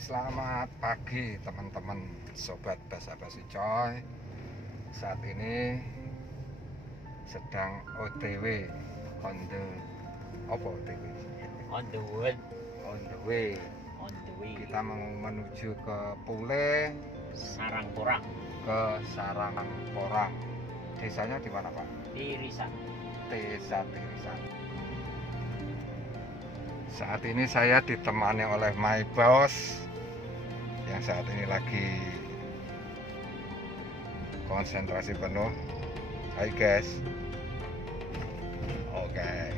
Selamat pagi teman-teman sobat basa-basi coy. Saat ini sedang OTW on the OTW on the way. Kita mau menuju ke Pule Sarangporang, ke Sarangporang. Desanya di mana, Pak? Irisan. Desa Tirisan. Saat ini saya ditemani oleh my boss yang saat ini lagi konsentrasi penuh. Hai guys. Oke.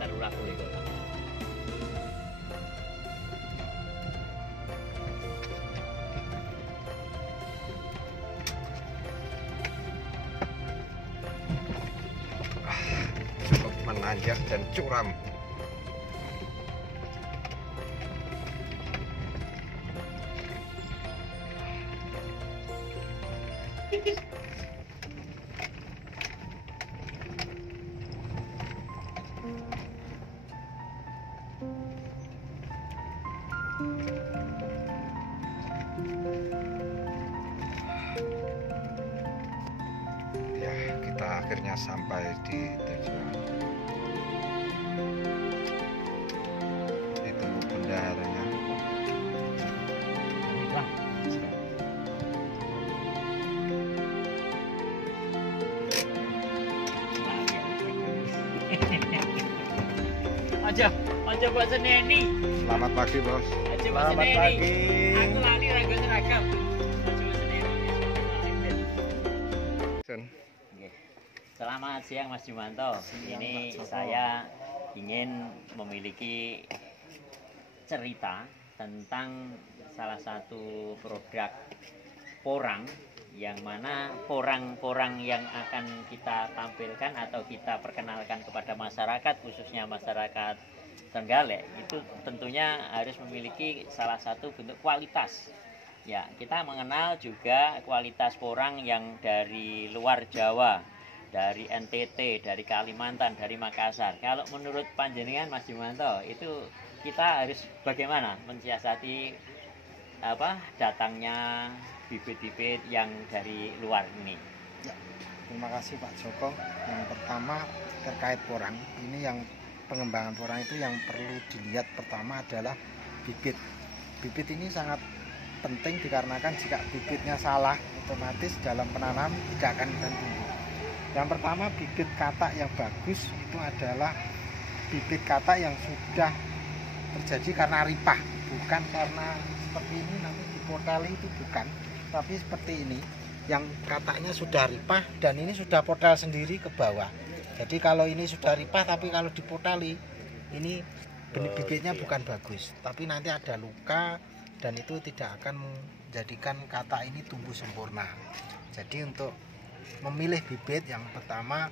Tarulah boleh kok. Cukup menanjak dan curam. Ya, kita akhirnya sampai di tujuan. Itu bendaharanya. Aja Pak Seneni. Selamat pagi, Bos. Aja Pak Seneni. Aku lali raga seragam. Aja Pak Seneni. Selamat siang Mas Jumanto. Ini saya ingin memiliki cerita tentang salah satu produk porang, yang mana porang-porang yang akan kita tampilkan atau kita perkenalkan kepada masyarakat, khususnya masyarakat Trenggalek, itu tentunya harus memiliki salah satu bentuk kualitas. Ya, kita mengenal juga kualitas porang yang dari luar Jawa, dari NTT, dari Kalimantan, dari Makassar. Kalau menurut panjenengan Mas Jumanto, itu kita harus bagaimana mensiasati datangnya bibit-bibit yang dari luar ini? Ya, terima kasih Pak Joko. Yang pertama terkait porang, ini yang pengembangan porang itu yang perlu dilihat pertama adalah bibit. Bibit ini sangat penting dikarenakan jika bibitnya salah, otomatis dalam penanam tidak akan tumbuh. Yang pertama, bibit katak yang bagus itu adalah bibit katak yang sudah terjadi karena ripah, bukan karena seperti ini nanti dipoteli, itu bukan, tapi seperti ini yang kataknya sudah ripah dan ini sudah potel sendiri ke bawah. Jadi kalau ini sudah ripah tapi kalau dipoteli ini bibitnya bukan bagus, tapi nanti ada luka dan itu tidak akan menjadikan katak ini tumbuh sempurna. Jadi untuk memilih bibit yang pertama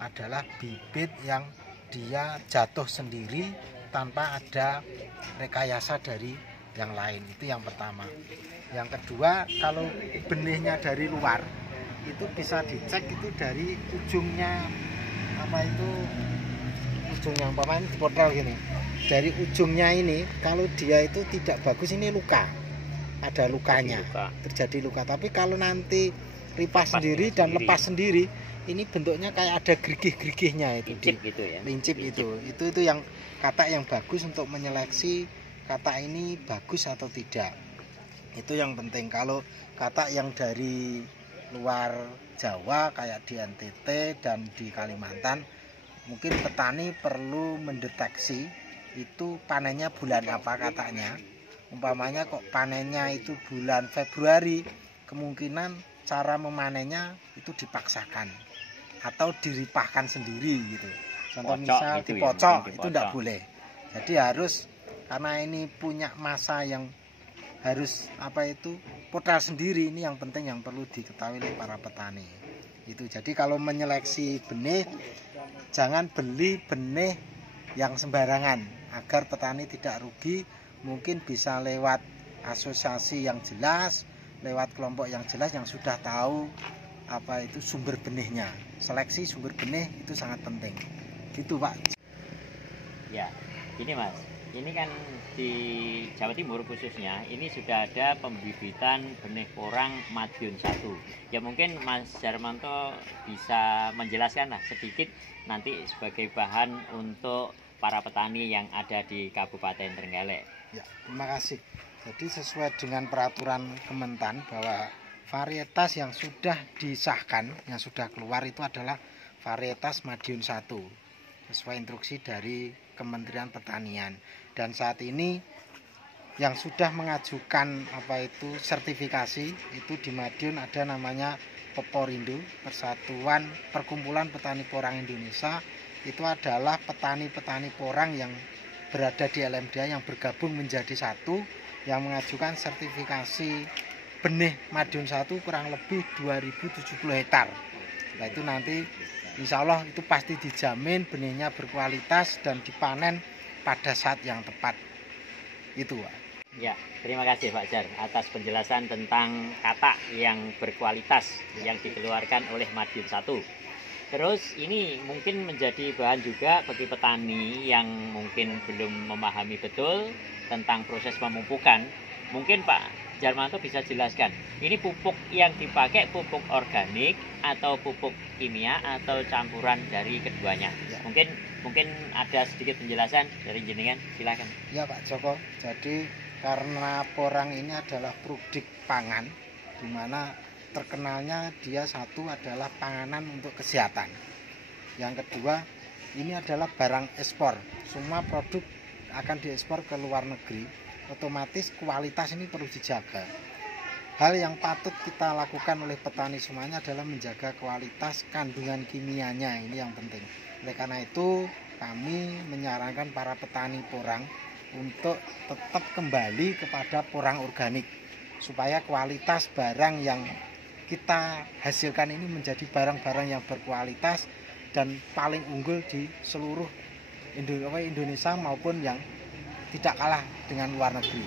adalah bibit yang dia jatuh sendiri tanpa ada rekayasa dari yang lain. Itu yang pertama. Yang kedua, kalau benihnya dari luar itu bisa dicek itu dari ujungnya, apa itu ujungnya umpamanya dipotong gini, dari ujungnya ini kalau dia itu tidak bagus, ini luka, ada lukanya, terjadi luka. Tapi kalau nanti lipas sendiri dan lepas sendiri, ini bentuknya kayak ada gerigih-gerigihnya, itu lincip gitu ya, lincip. Itu yang katak yang bagus untuk menyeleksi katak ini bagus atau tidak. Itu yang penting. Kalau katak yang dari luar Jawa kayak di NTT dan di Kalimantan, mungkin petani perlu mendeteksi itu panennya bulan apa kataknya. Umpamanya kok panennya itu bulan Februari, kemungkinan cara memanennya itu dipaksakan atau diripahkan sendiri gitu. Contoh misal dipocok, itu tidak boleh. Jadi harus, karena ini punya masa yang harus potel sendiri, ini yang penting yang perlu diketahui oleh para petani. Itu. Jadi kalau menyeleksi benih, jangan beli benih yang sembarangan agar petani tidak rugi. Mungkin bisa lewat asosiasi yang jelas, lewat kelompok yang jelas yang sudah tahu sumber benihnya. Seleksi sumber benih itu sangat penting. Gitu, Pak. Ya, ini Mas. Ini kan di Jawa Timur khususnya, ini sudah ada pembibitan benih porang Madiun 1. Ya mungkin Mas Darmanto bisa menjelaskan lah sedikit nanti sebagai bahan untuk para petani yang ada di Kabupaten Trenggalek. Ya, terima kasih. Jadi sesuai dengan peraturan Kementan bahwa varietas yang sudah disahkan, yang sudah keluar itu adalah varietas Madiun 1. Sesuai instruksi dari Kementerian Pertanian. Dan saat ini yang sudah mengajukan sertifikasi itu di Madiun ada namanya Poporindo, Persatuan Perkumpulan Petani Porang Indonesia. Itu adalah petani-petani porang yang berada di LMDA yang bergabung menjadi satu, yang mengajukan sertifikasi benih Madiun 1 kurang lebih 2070 hektar. Nah itu nanti insya Allah itu pasti dijamin benihnya berkualitas dan dipanen pada saat yang tepat. Itu, Pak. Ya, terima kasih Pak Jar atas penjelasan tentang katak yang berkualitas yang dikeluarkan oleh Madiun 1. Terus ini mungkin menjadi bahan juga bagi petani yang mungkin belum memahami betul tentang proses pemupukan. Mungkin Pak Darmanto bisa jelaskan, ini pupuk yang dipakai pupuk organik atau pupuk kimia atau campuran dari keduanya. Ya. Mungkin ada sedikit penjelasan dari jenengan, silakan. Ya Pak Joko, jadi karena porang ini adalah produk pangan, di mana terkenalnya dia satu adalah panganan untuk kesehatan. Yang kedua, ini adalah barang ekspor. Semua produk akan diekspor ke luar negeri, otomatis kualitas ini perlu dijaga. Hal yang patut kita lakukan oleh petani semuanya adalah menjaga kualitas kandungan kimianya, ini yang penting. Oleh karena itu kami menyarankan para petani porang untuk tetap kembali kepada porang organik, supaya kualitas barang yang kita hasilkan ini menjadi barang-barang yang berkualitas dan paling unggul di seluruh Indonesia maupun yang tidak kalah dengan luar negeri.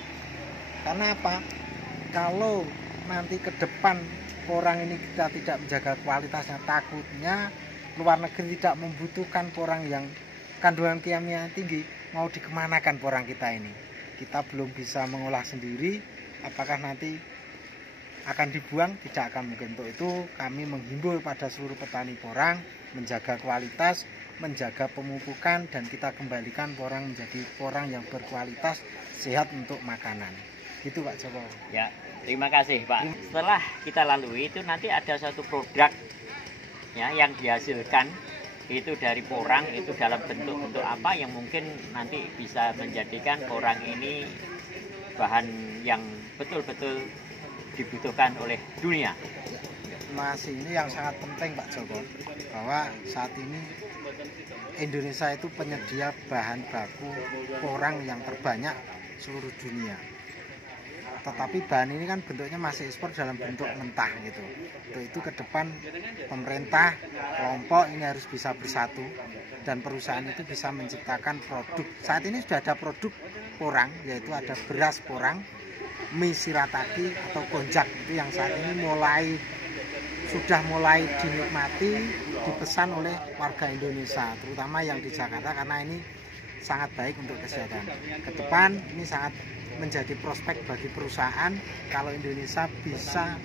Karena apa? Kalau nanti ke depan porang ini kita tidak menjaga kualitasnya, takutnya luar negeri tidak membutuhkan porang yang kandungan kimia tinggi, mau dikemanakan porang kita ini? Kita belum bisa mengolah sendiri, apakah nanti akan dibuang? Tidak akan mungkin. Untuk itu kami menghimbau pada seluruh petani porang menjaga kualitas, menjaga pemupukan, dan kita kembalikan porang menjadi porang yang berkualitas, sehat untuk makanan. Itu Pak Joko. Ya, terima kasih Pak. Setelah kita lalui itu nanti ada satu produk ya yang dihasilkan itu dari porang, itu dalam bentuk-bentuk apa yang mungkin nanti bisa menjadikan porang ini bahan yang betul-betul dibutuhkan oleh dunia. Masih ini yang sangat penting Pak Joko, bahwa saat ini Indonesia itu penyedia bahan baku porang yang terbanyak seluruh dunia. tetapi bahan ini kan bentuknya masih ekspor dalam bentuk mentah gitu. Untuk itu ke depan pemerintah, kelompok ini harus bisa bersatu dan perusahaan itu bisa menciptakan produk. Saat ini sudah ada produk porang, yaitu ada beras porang, mie shirataki atau gonjak, itu yang saat ini sudah mulai dinikmati, dipesan oleh warga Indonesia, terutama yang di Jakarta, karena ini sangat baik untuk kesehatan. Ke depan ini sangat menjadi prospek bagi perusahaan kalau Indonesia bisa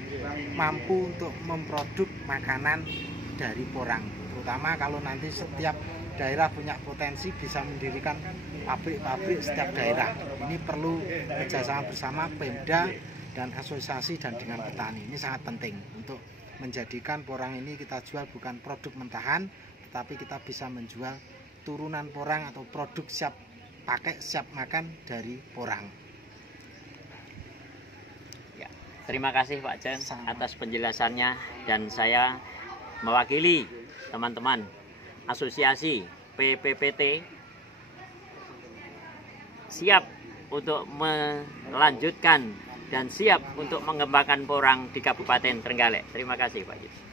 mampu untuk memproduk makanan dari porang, terutama kalau nanti setiap daerah punya potensi bisa mendirikan pabrik-pabrik setiap daerah. Ini perlu kerjasama bersama Pemda dan asosiasi dan dengan petani. Ini sangat penting untuk menjadikan porang ini kita jual bukan produk mentahan, tetapi kita bisa menjual turunan porang atau produk siap pakai, siap makan dari porang. Ya, terima kasih Pak Jen atas penjelasannya, dan saya mewakili teman-teman asosiasi PPPT siap untuk melanjutkan dan siap untuk mengembangkan porang di Kabupaten Trenggalek. Terima kasih Pak Jen.